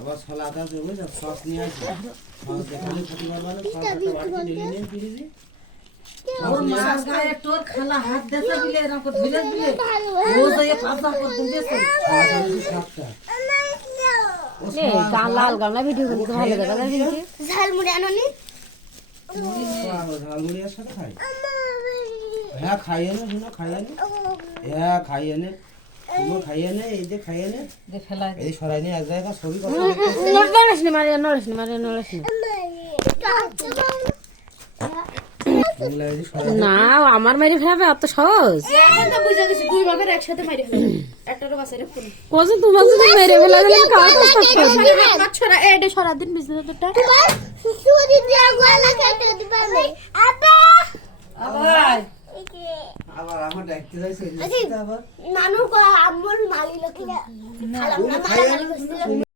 আবার ছলাটা দেবো না, সস নিয়ে আসবে। সস দেখালে ক্ষতি করবে না, সস একটা বাড়িতে ঢেলে নিয়ে ফ্রিজে। ওর মাছ গায়ে তোর খালা হাত দেছে বিলে এরকম করে ধুলে দিলে ও যে পাঁচা করতে দিয়েছে সস আনছি 7টা। নে গান লাল গামলা ভিডিও করতে ভালো দেখা যায় কিন্তু ঝালমুড়ি আনোনি? ঝালমুড়ির সাথে খাই। হ্যাঁ খাইয়ে নে, শুনো খাইয়ে নে। হ্যাঁ খাইয়ে নে, শুনো খাইয়ে নে, এই যে খাইয়ে নে। যে ফেলাই এই সরাই নিয়ে এক জায়গা ছবি কথা নড়িস না মারিয়া নড়িস না না আমার মারি ফেলাবে এত সহজ এখন তো বুঝে গেছি দুই বাপের একসাথে মারি ফেলবে। একটারও বাসে রেখে ফেলবে। কোজন তোমার যদি মেরে ফেলা গেলে কার কষ্ট করবে হাত ছড়া এটা ছড়া দিন বিজনেস তোটা। সুদি দিয়া গোলা খেতে দিবা না। আপা আবার আবার আমার ডাকতে যাইছে আবার নানু কো আম্মুর মালি লোকে খালাম না মালি